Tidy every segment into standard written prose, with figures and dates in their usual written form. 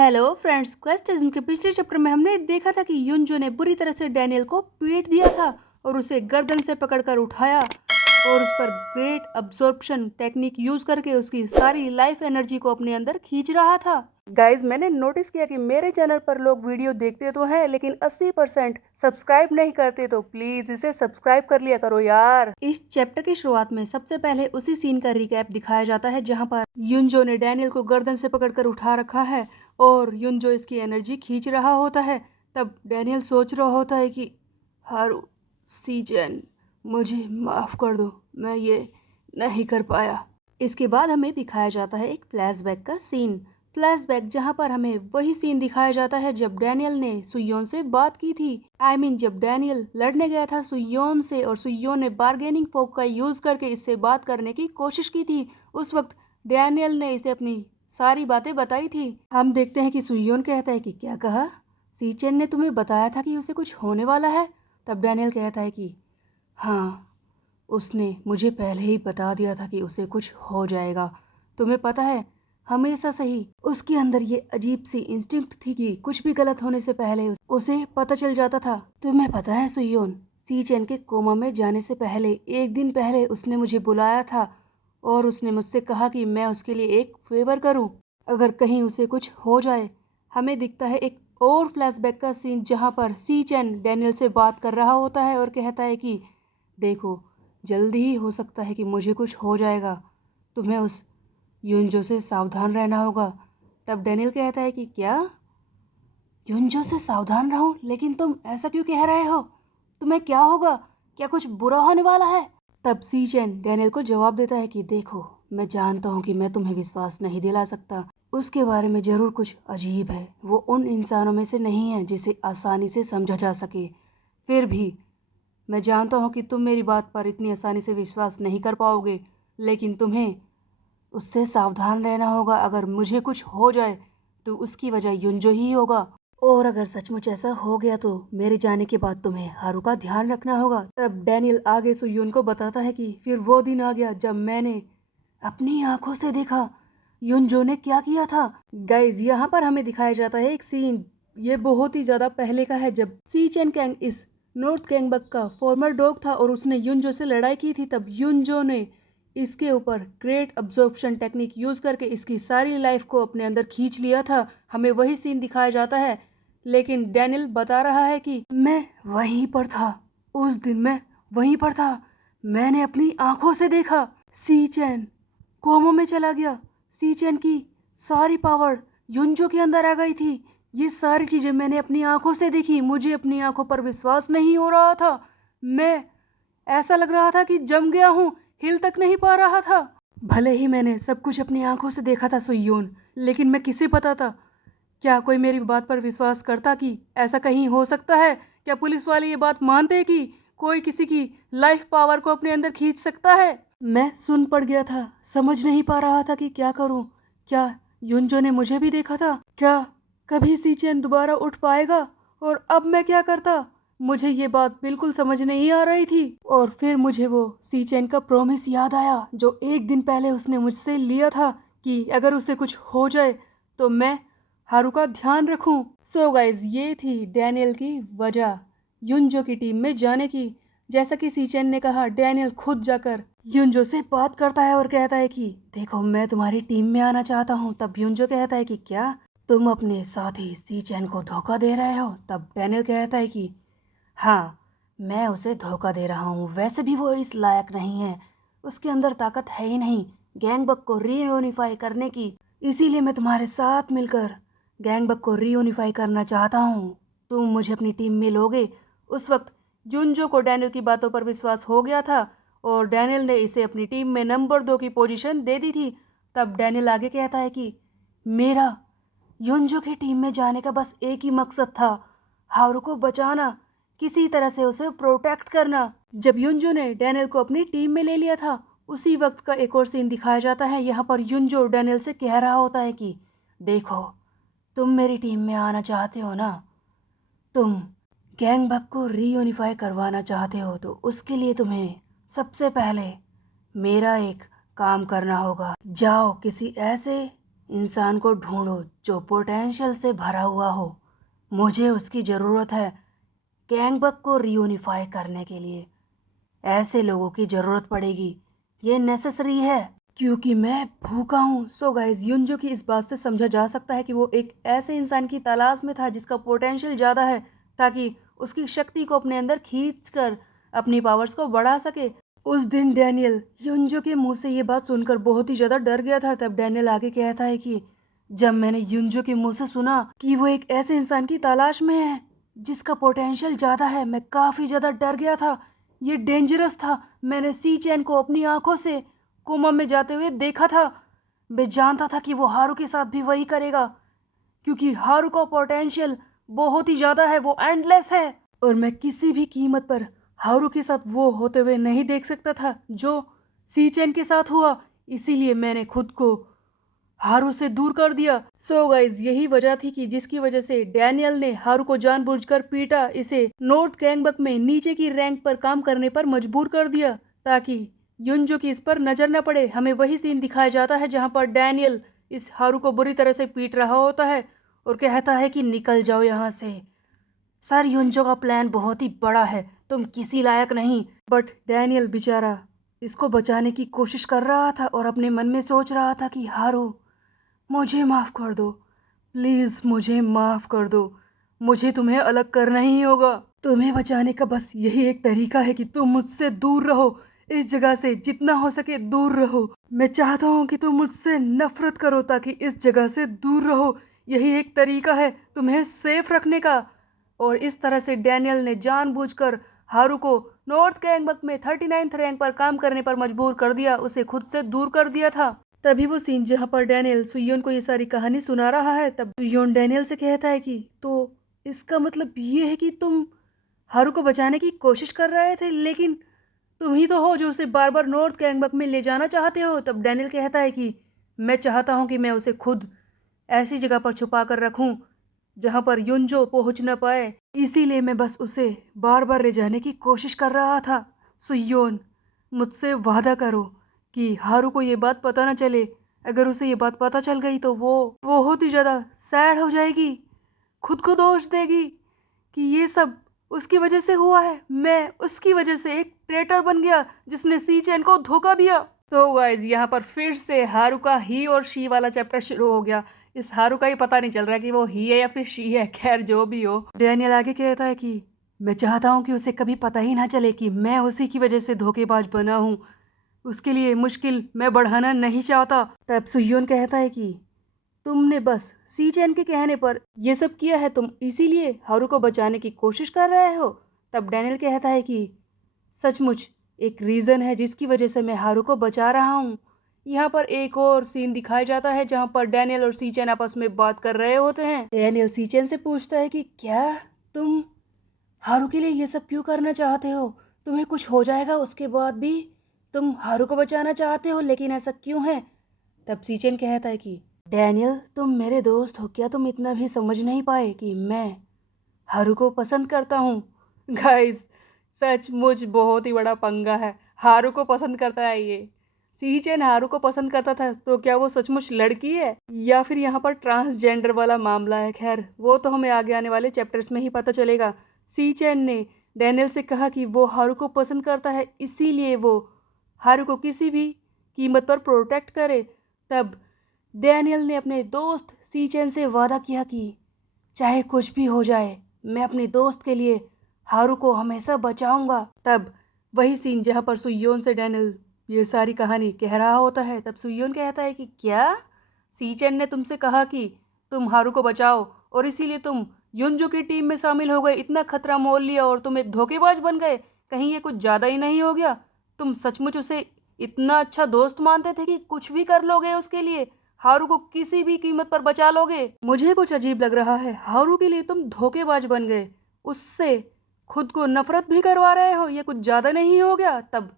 Hello friends, क्वेस्टिज्म के पिछले chapter में हमने देखा था कि युनजो ने बुरी तरह से डैनियल को पीट दिया था और उसे गर्दन से पकड़कर उठाया और उस पर ग्रेट अब्जॉर्प्शन टेक्निक यूज करके उसकी सारी लाइफ एनर्जी को अपने अंदर खींच रहा था। गाइज, मैंने नोटिस किया कि मेरे चैनल पर लोग वीडियो देखते तो हैं लेकिन 80% सब्सक्राइब नहीं करते, तो प्लीज इसे सब्सक्राइब कर लिया करो यार। इस चैप्टर की शुरुआत में सबसे पहले उसी सीन का रिकैप दिखाया जाता है जहाँ पर युनजो ने डैनियल को गर्दन से पकड़कर उठा रखा है और युनजो इसकी एनर्जी खींच रहा होता है। तब डैनियल सोच रहा होता है कि हारू, सीजन, मुझे माफ़ कर दो, मैं ये नहीं कर पाया। इसके बाद हमें दिखाया जाता है एक फ्लैशबैक का सीन। फ्लैशबैक जहाँ पर हमें वही सीन दिखाया जाता है जब डैनियल ने सुयोन से बात की थी। जब डैनियल लड़ने गया था सुयोन से और सुयोन ने बार्गेनिंग फोक का यूज करके इससे बात करने की कोशिश की थी। उस वक्त डैनियल ने इसे अपनी सारी बातें बताई थी। हम देखते हैं कि सुयोन कहता है कि क्या कहा, सीचेन ने तुम्हें बताया था कि उसे कुछ होने वाला है। तब डैनियल कहता है कि हाँ, उसने मुझे पहले ही बता दिया था कि उसे कुछ हो जाएगा। तुम्हें पता है, हमेशा से ही उसके अंदर ये अजीब सी इंस्टिंक्ट थी कि कुछ भी गलत होने से पहले उसे पता चल जाता था। तुम्हें पता है सुयोन, सीचेन के कोमा में जाने से पहले एक दिन पहले उसने मुझे बुलाया था और उसने मुझसे कहा कि मैं उसके लिए एक फेवर करूं अगर कहीं उसे कुछ हो जाए। हमें दिखता है एक और फ्लैशबैक का सीन जहां पर सीचेन डैनियल से बात कर रहा होता है और कहता है कि देखो, जल्दी ही हो सकता है कि मुझे कुछ हो जाएगा, तुम्हें उस युनजो से सावधान रहना होगा। तब डैनियल कहता है कि क्या, युनजो से सावधान रहूं? लेकिन तुम ऐसा क्यों कह रहे हो? तुम्हें क्या होगा? क्या कुछ बुरा होने वाला है? तब सीचेन डैनियल को जवाब देता है कि देखो, मैं जानता हूँ कि मैं तुम्हें विश्वास नहीं दिला सकता, उसके बारे में जरूर कुछ अजीब है, वो उन इंसानों में से नहीं है जिसे आसानी से समझा जा सके। फिर भी मैं जानता हूँ कि तुम मेरी बात पर इतनी आसानी से विश्वास नहीं कर पाओगे, लेकिन तुम्हें उससे सावधान रहना होगा। अगर मुझे कुछ हो जाए तो उसकी वजह युनजो ही होगा, और अगर सचमुच ऐसा हो गया तो मेरे जाने के बाद तुम्हें हारू का ध्यान रखना होगा। तब डैनियल आगे सुयोन को बताता है कि फिर वो दिन आ गया जब मैंने अपनी आंखों से देखा युनजो ने क्या किया था। गाइज, यहाँ पर हमें दिखाया जाता है एक सीन, ये बहुत ही ज्यादा पहले का है, जब सी चेन कैंग इस नॉर्थ कैंगबक का फॉर्मर डॉग था और उसने युनजो से लड़ाई की थी। तब युनजो ने इसके ऊपर ग्रेट अब्जॉर्प्शन टेक्निक यूज करके इसकी सारी लाइफ को अपने अंदर खींच लिया था। हमें वही सीन दिखाया जाता है, लेकिन डैनियल बता रहा है कि मैं वहीं पर था, उस दिन मैं वहीं पर था, मैंने अपनी आंखों से देखा, सी चैन कोमो में चला गया, सी चैन की सारी पावर युनजो के अंदर आ गई थी। ये सारी चीजें मैंने अपनी आंखों से देखी, मुझे अपनी आंखों पर विश्वास नहीं हो रहा था। मैं ऐसा लग रहा था कि जम गया हूँ, हिल तक नहीं पा रहा था। भले ही मैंने सब कुछ अपनी आंखों से देखा था सुयोन, लेकिन मैं किसे पता था, क्या कोई मेरी बात पर विश्वास करता कि ऐसा कहीं हो सकता है? क्या पुलिस वाले ये बात मानते कि कोई किसी की लाइफ पावर को अपने अंदर खींच सकता है? मैं सुन पड़ गया था, समझ नहीं पा रहा था कि क्या करूं। क्या युनजो ने मुझे भी देखा था? क्या कभी सीचेन दोबारा उठ पाएगा? और अब मैं क्या करता? मुझे ये बात बिल्कुल समझ नहीं आ रही थी। और फिर मुझे वो सीचेन का प्रॉमिस याद आया जो एक दिन पहले उसने मुझसे लिया था कि अगर उसे कुछ हो जाए तो मैं हारू का ध्यान रखूं। सो गाइज, ये थी डैनियल की वजह युनजो की टीम में जाने की। जैसा कि सीचेन ने कहा, डैनियल खुद जाकर युनजो से बात करता है और कहता है कि देखो, मैं तुम्हारी टीम में आना चाहता हूँ। तब युनजो कहता है कि क्या तुम अपने साथी सीचेन को धोखा दे रहे हो? तब डैनियल कहता है कि हाँ, मैं उसे धोखा दे रहा हूँ, वैसे भी वो इस लायक नहीं है, उसके अंदर ताकत है ही नहीं गैंगबक को रीयूनिफाई करने की, इसीलिए मैं तुम्हारे साथ मिलकर गैंगबक को रीयूनिफाई करना चाहता हूँ। तुम मुझे अपनी टीम में लोगे? उस वक्त युनजो को डैनियल की बातों पर विश्वास हो गया था और डैनियल ने इसे अपनी टीम में नंबर 2 की पोजीशन दे दी थी। तब डैनियल आगे कहता है कि मेरा युनजो की टीम में जाने का बस एक ही मकसद था, हारू को बचाना, किसी तरह से उसे प्रोटेक्ट करना। जब युनजो ने डैनियल को अपनी टीम में ले लिया था, उसी वक्त का एक और सीन दिखाया जाता है। यहाँ पर युनजो डैनियल से कह रहा होता है कि देखो, तुम मेरी टीम में आना चाहते हो ना, तुम गैंगबक को रीयूनिफाई करवाना चाहते हो, तो उसके लिए तुम्हें सबसे पहले मेरा एक काम करना होगा। जाओ किसी ऐसे इंसान को ढूंढो जो पोटेंशियल से भरा हुआ हो। मुझे उसकी ज़रूरत है गैंगबक को रियूनिफाई करने के लिए। ऐसे लोगों की ज़रूरत पड़ेगी, ये नेसेसरी है क्योंकि मैं भूखा हूँ। सो गाइस, युनजो की इस बात से समझा जा सकता है कि वो एक ऐसे इंसान की तलाश में था जिसका पोटेंशियल ज़्यादा है, ताकि उसकी शक्ति को अपने अंदर खींच कर अपनी पावर्स को बढ़ा सके। उस दिन डैनियल युनजो के मुंह से ये बात सुनकर बहुत ही ज़्यादा डर गया था। तब डैनियल आगे कहता है कि जब मैंने युनजो के मुंह से सुना कि वो एक ऐसे इंसान की तलाश में है जिसका पोटेंशियल ज़्यादा है, मैं काफ़ी ज़्यादा डर गया था। ये डेंजरस था। मैंने सी चैन को अपनी आंखों से कोमा में जाते हुए देखा था। मैं जानता था कि वो हारू के साथ भी वही करेगा, क्योंकि हारू का पोटेंशियल बहुत ही ज़्यादा है, वो एंडलेस है। और मैं किसी भी कीमत पर हारू के साथ वो होते हुए नहीं देख सकता था जो सी चैन के साथ हुआ। इसीलिए मैंने खुद को हारू से दूर कर दिया। सो गाइज, यही वजह थी कि जिसकी वजह से डैनियल ने हारू को जानबूझकर पीटा, इसे नॉर्थ गैंगबक में नीचे की रैंक पर काम करने पर मजबूर कर दिया ताकि युनजो की इस पर नजर न पड़े। हमें वही सीन दिखाया जाता है जहां पर डैनियल इस हारू को बुरी तरह से पीट रहा होता है और कहता है कि निकल जाओ यहाँ से। सर, युनजो का प्लान बहुत ही बड़ा है, तुम किसी लायक नहीं। बट डैनियल बेचारा इसको बचाने की कोशिश कर रहा था और अपने मन में सोच रहा था कि हारू, मुझे माफ़ कर दो, प्लीज़ मुझे माफ़ कर दो। मुझे तुम्हें अलग करना ही होगा। तुम्हें बचाने का बस यही एक तरीका है कि तुम मुझसे दूर रहो, इस जगह से जितना हो सके दूर रहो। मैं चाहता हूँ कि तुम मुझसे नफरत करो ताकि इस जगह से दूर रहो। यही एक तरीका है तुम्हें सेफ रखने का। और इस तरह से डैनियल ने जानबूझकर हारू को नॉर्थ गैंगबक में 39th रैंक पर काम करने पर मजबूर कर दिया, उसे खुद से दूर कर दिया था। तभी वो सीन जहाँ पर डैनियल सुयोन को ये सारी कहानी सुना रहा है, तब सुयोन डैनियल से कहता है कि तो इसका मतलब ये है कि तुम हारू को बचाने की कोशिश कर रहे थे, लेकिन तुम ही तो हो जो उसे बार बार नॉर्थ गैंगबक में ले जाना चाहते हो। तब डैनियल कहता है कि मैं चाहता हूँ कि मैं उसे खुद ऐसी जगह पर छुपा कर रखूँ जहाँ पर युनजो पहुँच न पाए, इसीलिए मैं बस उसे बार बार ले जाने की कोशिश कर रहा था। सुयोन, मुझसे वादा करो कि हारू को ये बात पता ना चले। अगर उसे ये बात पता चल गई तो वो बहुत ही ज़्यादा सैड हो जाएगी, खुद को दोष देगी कि ये सब उसकी वजह से हुआ है। मैं उसकी वजह से एक ट्रेटर बन गया जिसने सी चैन को धोखा दिया। तो गाइज, यहाँ पर फिर से हारू का ही और शी वाला चैप्टर शुरू हो गया। इस हारू का ही पता नहीं चल रहा कि वो ही है या फिर शी है। खैर, जो भी हो, डैनियल आगे कहता है कि मैं चाहता हूँ कि उसे कभी पता ही ना चले कि मैं उसी की वजह से धोखेबाज बना हूँ। उसके लिए मुश्किल मैं बढ़ाना नहीं चाहता। तब सुयोन कहता है कि तुमने बस सी चैन के कहने पर यह सब किया है, तुम इसीलिए हारू को बचाने की कोशिश कर रहे हो। तब डैनियल कहता है कि सचमुच एक रीज़न है जिसकी वजह से मैं हारू को बचा रहा हूँ। यहाँ पर एक और सीन दिखाया जाता है जहाँ पर डैनियल और सी चैन आपस में बात कर रहे होते हैं। डैनियल सी चैन से पूछता है कि क्या तुम हारू के लिए ये सब क्यों करना चाहते हो? तुम्हें कुछ हो जाएगा उसके बाद भी तुम हारू को बचाना चाहते हो, लेकिन ऐसा क्यों है? तब सी चैन कहता है कि डैनियल, तुम मेरे दोस्त हो, क्या तुम इतना भी समझ नहीं पाए कि मैं हारू को पसंद करता हूँ? गाइस, सचमुच बहुत ही बड़ा पंगा है। हारू को पसंद करता है ये। सी चैन हारू को पसंद करता था तो क्या वो सचमुच लड़की है या फिर यहाँ पर ट्रांसजेंडर वाला मामला है? खैर, वो तो हमें आगे आने वाले चैप्टर्स में ही पता चलेगा। सी चैन ने डैनियल से कहा कि वो हारू को पसंद करता है, इसीलिए वो हारू को किसी भी कीमत पर प्रोटेक्ट करे। तब डैनियल ने अपने दोस्त सी चैन से वादा किया कि चाहे कुछ भी हो जाए, मैं अपने दोस्त के लिए हारू को हमेशा बचाऊंगा। तब वही सीन जहाँ पर सुयोन से डैनियल ये सारी कहानी कह रहा होता है। तब सुयोन कहता है कि क्या सी चैन ने तुमसे कहा कि तुम हारू को बचाओ और इसीलिए तुम युनजो की टीम में शामिल हो गए, इतना खतरा मोल लिया और तुम एक धोखेबाज बन गए? कहीं ये कुछ ज़्यादा ही नहीं हो गया? तुम सचमुच उसे इतना अच्छा दोस्त मानते थे कि कुछ भी कर लोगे उसके लिए, हारू को किसी भी कीमत पर बचा लोगे? मुझे कुछ अजीब लग रहा है। हारू के लिए तुम धोखेबाज बन गए, उससे खुद को नफरत भी करवा रहे हो, ये कुछ ज़्यादा नहीं हो गया? तब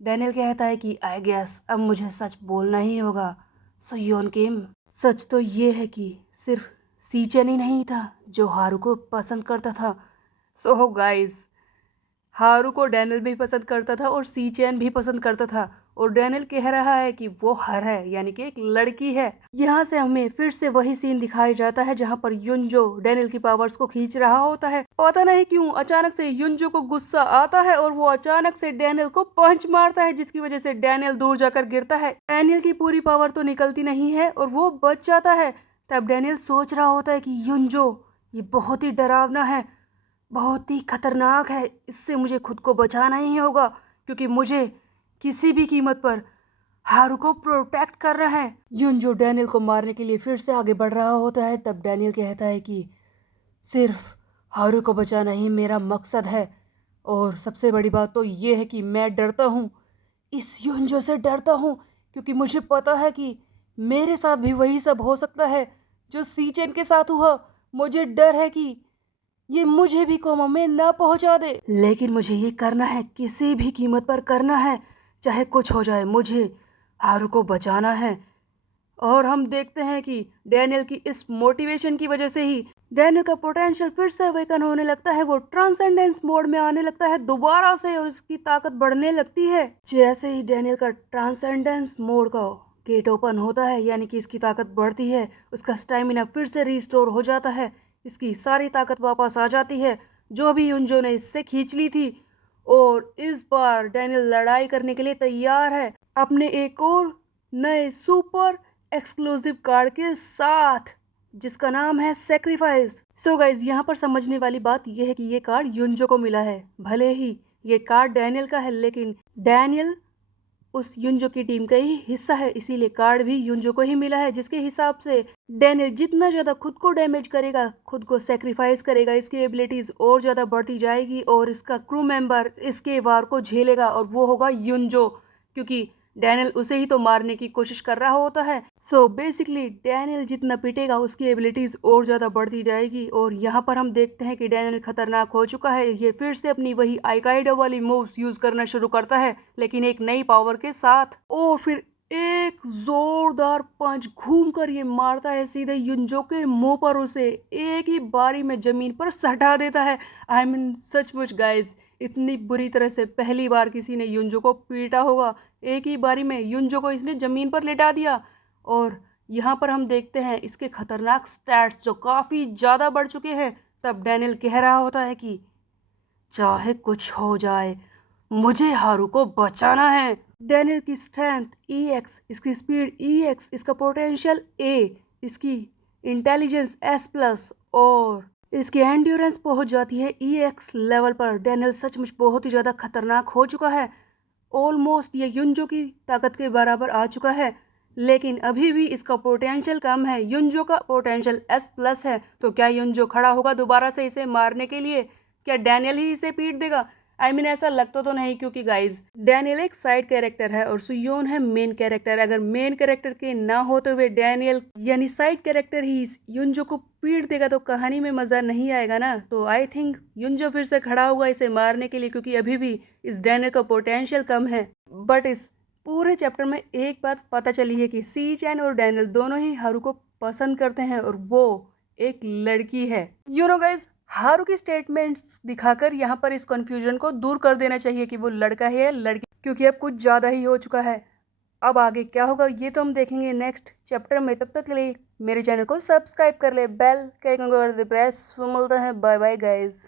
डैनियल कहता है कि आई गेस अब मुझे सच बोलना ही होगा। सो योन किम, सच तो ये है कि सिर्फ सी चैन ही नहीं था जो हारू को पसंद करता था। सो गाइस, हारू को डैनियल भी पसंद करता था और सी चैन भी पसंद करता था। और डैनियल कह रहा है कि वो हर है, यानी कि एक लड़की है। यहाँ से हमें फिर से वही सीन दिखाया जाता है जहाँ पर युनजो डैनियल की पावर्स को खींच रहा होता है। पता नहीं क्यों अचानक से युनजो को गुस्सा आता है और वो अचानक से डैनियल को पंच मारता है, जिसकी वजह से डैनियल दूर जाकर गिरता है। डैनियल की पूरी पावर तो निकलती नहीं है और वो बच जाता है। तब डैनियल सोच रहा होता है कि युनजो ये बहुत ही डरावना है, बहुत ही खतरनाक है, इससे मुझे खुद को बचाना ही होगा, क्योंकि मुझे किसी भी कीमत पर हारू को प्रोटेक्ट करना है। युनजो डैनियल को मारने के लिए फिर से आगे बढ़ रहा होता है। तब डैनियल कहता है कि सिर्फ हारू को बचाना ही मेरा मकसद है, और सबसे बड़ी बात तो ये है कि मैं डरता हूँ, इस युनजो से डरता हूँ, क्योंकि मुझे पता है कि मेरे साथ भी वही सब हो सकता है जो सीचेन के साथ हुआ। मुझे डर है कि ये मुझे भी कोमा में ना पहुंचा दे, लेकिन मुझे ये करना है, किसी भी कीमत पर करना है, चाहे कुछ हो जाए, मुझे हारू को बचाना है। और हम देखते हैं कि डैनियल की इस मोटिवेशन की वजह से ही डैनियल का पोटेंशियल फिर से अवेकन होने लगता है। वो ट्रांसेंडेंस मोड में आने लगता है दोबारा से और उसकी ताकत बढ़ने लगती है। जैसे ही डैनियल का ट्रांसेंडेंस मोड का गेट ओपन होता है, यानी कि इसकी ताकत बढ़ती है, उसका स्टैमिना फिर से रिस्टोर हो जाता है, इसकी सारी ताकत वापस आ जाती है जो भी युनजो ने इससे खींच ली थी। और इस बार डैनियल लड़ाई करने के लिए तैयार है अपने एक और नए सुपर एक्सक्लूसिव कार्ड के साथ, जिसका नाम है सेक्रीफाइस। सो गाइज, यहाँ पर समझने वाली बात यह है कि ये कार्ड युनजो को मिला है। भले ही ये कार्ड डैनियल का है, लेकिन डैनियल उस युनजो की टीम का ही हिस्सा है, इसीलिए कार्ड भी युनजो को ही मिला है। जिसके हिसाब से डैनियल जितना ज़्यादा खुद को डैमेज करेगा, खुद को सेक्रीफाइस करेगा, इसकी एबिलिटीज़ और ज़्यादा बढ़ती जाएगी और इसका क्रू मेंबर इसके वार को झेलेगा, और वो होगा युनजो, क्योंकि डैनियल उसे ही तो मारने की कोशिश कर रहा होता है। सो बेसिकली डैनियल जितना पिटेगा उसकी एबिलिटीज़ और ज़्यादा बढ़ती जाएगी। और यहाँ पर हम देखते हैं कि डैनियल खतरनाक हो चुका है। ये फिर से अपनी वही आइकाइडो वाली मूव्स यूज़ करना शुरू करता है, लेकिन एक नई पावर के साथ। और फिर एक जोरदार पंच घूम कर ये मारता है सीधे युनजो के मुंह पर, उसे एक ही बारी में जमीन पर सटा देता है। आई मीन सचमुच गाइज, इतनी बुरी तरह से पहली बार किसी ने युनजो को पीटा होगा। एक ही बारी में युनजो को इसने जमीन पर लेटा दिया। और यहाँ पर हम देखते हैं इसके खतरनाक स्टैट्स जो काफ़ी ज़्यादा बढ़ चुके हैं। तब डैनियल कह रहा होता है कि चाहे कुछ हो जाए, मुझे हारू को बचाना है। डैनियल की स्ट्रेंथ EX, इसकी स्पीड EX, इसका पोटेंशियल A, इसकी इंटेलिजेंस S+, और इसकी एंड्योरेंस पहुंच जाती है EX लेवल पर। डैनियल सचमुच बहुत ही ज़्यादा खतरनाक हो चुका है। ऑलमोस्ट ये युनजो की ताकत के बराबर आ चुका है, लेकिन अभी भी इसका पोटेंशियल कम है। युनजो का पोटेंशियल S+ है, तो क्या युनजो खड़ा होगा दोबारा से इसे मारने के लिए? क्या डैनियल ही इसे पीट देगा? आई मीन ऐसा लगता तो नहीं, क्योंकि गाइज डैनियल एक साइड कैरेक्टर है और सुयोन है मेन कैरेक्टर। अगर मेन कैरेक्टर के ना होते हुए डैनियल यानी साइड कैरेक्टर ही युनजो को पीट देगा तो कहानी में मज़ा नहीं आएगा ना। तो आई थिंक युनजो फिर से खड़ा होगा इसे मारने के लिए, क्योंकि अभी भी इस डैनियल का पोटेंशियल कम है। बट इस पूरे चैप्टर में एक बात पता चली है कि सीचैन और डैनियल दोनों ही हारू को पसंद करते हैं, और वो एक लड़की है। यू नो गाइज, हारू की स्टेटमेंट्स दिखाकर यहाँ पर इस कंफ्यूजन को दूर कर देना चाहिए कि वो लड़का है या लड़की, क्योंकि अब कुछ ज़्यादा ही हो चुका है। अब आगे क्या होगा ये तो हम देखेंगे नेक्स्ट चैप्टर में। तब तक के लिए मेरे चैनल को सब्सक्राइब कर ले, बेल के प्रेस। मिलते हैं, बाय बाय गाइज।